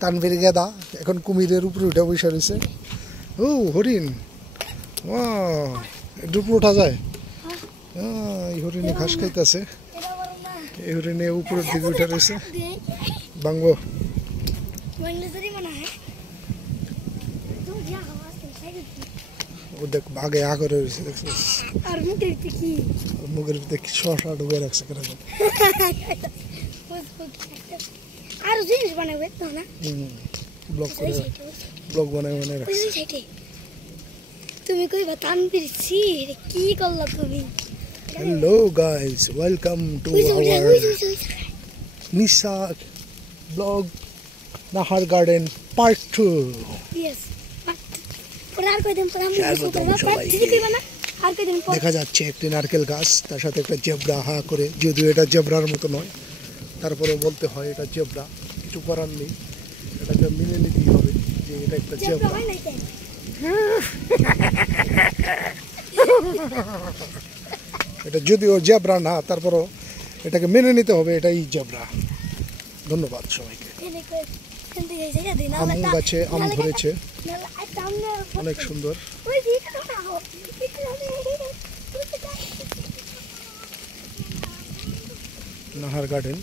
তানভীর গেদা এখন কুমিরের উপরে উঠে বসে রয়েছে। ও হরিণ, এর উপরে ওঠা যায়? এই হরিণে ঘাস খাইতেছে। এই হরিণে উপরের দিকে উঠে রয়েছে। বাংবো ও দেখ আগে করে রয়েছে, দেখছিস? মুখের ভিতরে কি শসা ঢুকে রাখছে কেন? আর জিনিস বানাবে তো না, ব্লগ বানায় রাখছে। তুমি কইবা তানভীর ছি কি করলা তুমি? Hello guys, welcome to our Nishad blog Nahar garden part 2। Yes, আর কয়দিন পর আমরা পার্ট 3 কইবা না? আর কয়দিন পর দেখা যাচ্ছে একটি নারকেল গাছ, তার সাথে একটা জেব্রা হা করে, যদিও এটা জেব্রার মতো নয়, তারপরেও বলতে হয় এটা জেব্রা। কিছু করার নেই, এটাকে মেনে নিতেই হবে যে এটা একটা জেব্রা। এটা যদিও জেব্রা না, তারপরও এটাকে মেনে নিতে হবে, এটাই জেব্রা। ধন্যবাদ সবাইকে। আম গাছে আম ধরেছে, অনেক সুন্দর। নাহার গার্ডেন,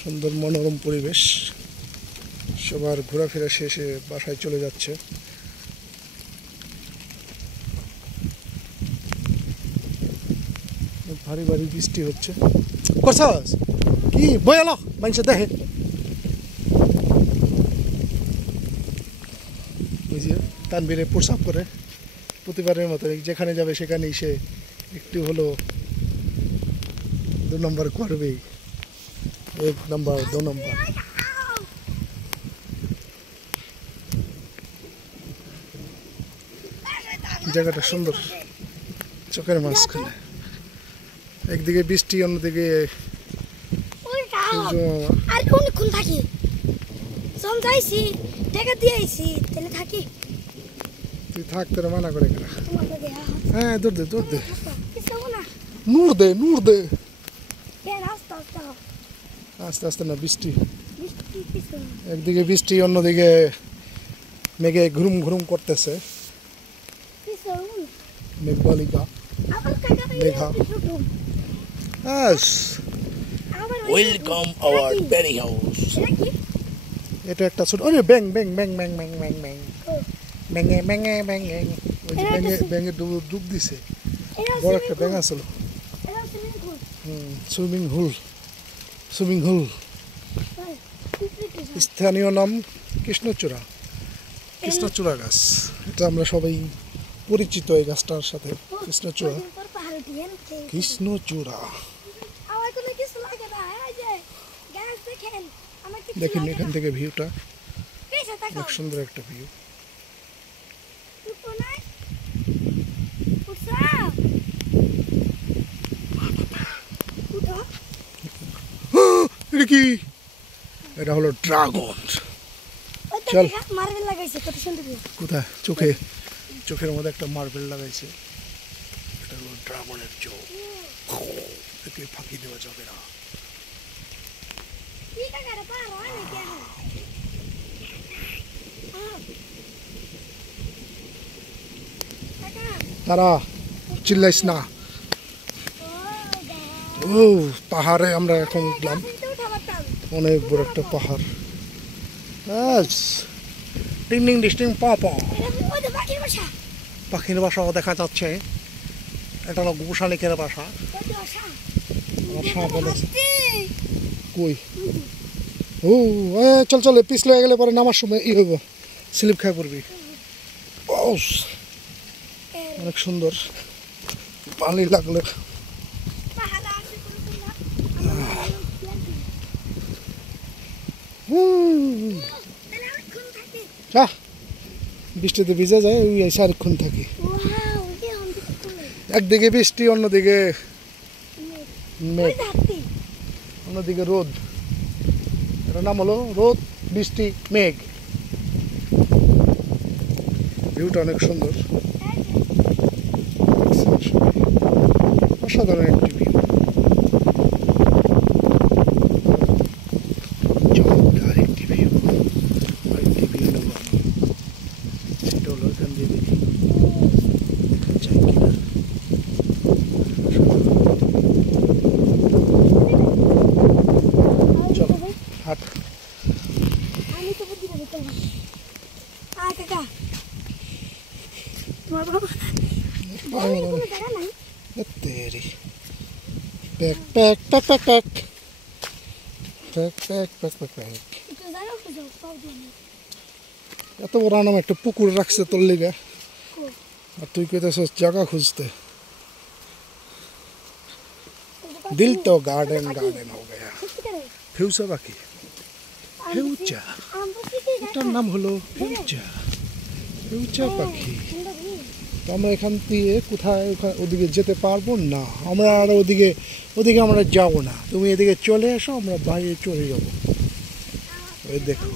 সুন্দর মনোরম পরিবেশ। সবার ঘোরাফেরা শেষে বাসায় চলে যাচ্ছে। ভারী ভারী বৃষ্টি হচ্ছে। করছস কি বয়ালো মানুষ দেখে? তানভীরে প্রসাব করে প্রতিবারের মতো, যেখানে যাবে সেখানেই সে একটু হলো 2 নম্বর করবেই। 1 নম্বর 2 নম্বর। জায়গাটা সুন্দর, চোখের মাঝখানে। একদিকে বৃষ্টি, অন্যদিকে অনেকক্ষণ থাকি, যাইছি টাকা দিয়ে আইছি, তাহলে থাকি। তুই থাক, তোরা মানা করে কেনা? হ্যাঁ, দৌড় দে দৌড় দে, নূর দে নূর দে। আস্তে আস্তে না, বৃষ্টি একদিকে বৃষ্টি, অন্যদিকে মেঘে ঘুরুম ঘুরুম করতেছে। মেঘবালিকা, মেঘা। Welcome our berry house. এটা একটা ছোট, ওরে ব্যাং ব্যাং ব্যাং ব্যাং ব্যাং ব্যাং ব্যাং ব্যাঙে ব্যাঙে ব্যাঙে, ওই যে ব্যাঙে ব্যাঙে ডুব দিছে। বড় একটা ব্যাঙ আসলো। সুইমিং হুল, সুইমিং হুল। স্থানীয় নাম কৃষ্ণচূড়া, কৃষ্ণচূড়া গাছ। এটা আমরা সবাই পরিচিত এই গাছটার সাথে, কৃষ্ণচূড়া। কৃষ্ণচূড়া দেখেন এখান থেকে ভিউটা, অনেক সুন্দর একটা ভিউ। এটা কি? এটা হলো ড্রাগন। চল, মার্বেল লাগাইছে কত সুন্দর। কোথায়? চোখে, চোখের মধ্যে একটা মার্বেল লাগাইছে। এটা হলো ড্রাগনের চোখ, একে ফাঁকি দেওয়া যাবে না। তারা চিল্লাইস না। ও পাহাড়ে আমরা এখন উঠলাম, অনেক বড় একটা পাহাড়। টিং ডিস্টিং পাপা, পাখির বাসাও দেখা যাচ্ছে। এটা হলো গোসানিকের বাসা। কই? ও চল চল, পিছলে গেলে পরে নামার সময় ই হইব, স্লিপ খাই পড়বি। অনেক সুন্দর, ভালো লাগলো। বৃষ্টিতে ভিজে যায়, ওই সারাক্ষণ থাকি। একদিকে বৃষ্টি, অন্যদিকে মেঘ, অন্যদিকে রোদ। এটার নাম হলো রোদ, বৃষ্টি, মেঘ। ভিউটা অনেক সুন্দর, অসাধারণ একটি view. Pack pack pack pack pack pack pack pack. এত বড় নাম একটা পুকুর রাখছে তোর লিগা, আর তুই কইতেছস জায়গা খুঁজতে। দিল তো গার্ডেন গার্ডেন হো গয়া। ফিউচা বাকি, ফিউচা, এটার নাম হলো ফিউচা, ফিউচা পাখি। তো আমরা এখান থেকে কোথায় ওদিকে যেতে পারবো না, আমরা আর ওদিকে আমরা যাবো না। তুমি এদিকে চলে এসো, আমরা বাইরে চলে যাবো। ওই দেখো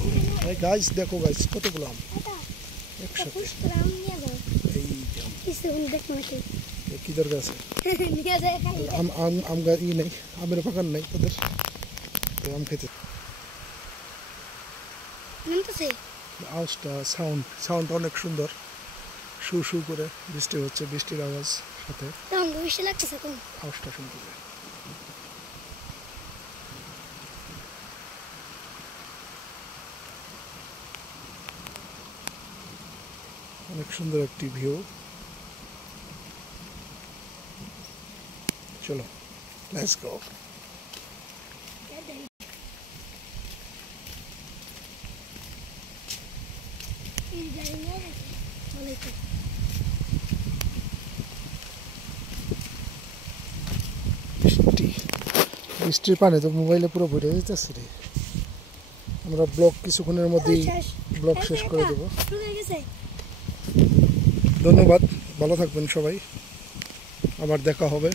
গাছ, দেখো গাছ কতগুলো আম একসাথে। এই কি দরকার আছে, আম গাছ ই নেই, আমের বাগান নেই তোদের, আম খেতে। আওয়াজটা সাউন্ড অনেক সুন্দর, শু শু করে বৃষ্টি হচ্ছে, বৃষ্টির আওয়াজ সাথে আওয়াজটা শুনতে যায়। অনেক সুন্দর একটি ভিউ। চলো লেটস গো। বৃষ্টির পানি তো মোবাইলে পুরো ভরে যেতেছে রে। আমরা ব্লগ কিছুক্ষণের মধ্যেই ব্লগ শেষ করে দেবো। ধন্যবাদ, ভালো থাকবেন সবাই, আবার দেখা হবে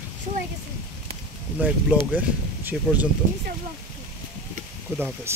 কোনো এক ব্লগে। সে পর্যন্ত খুদা হাফেজ।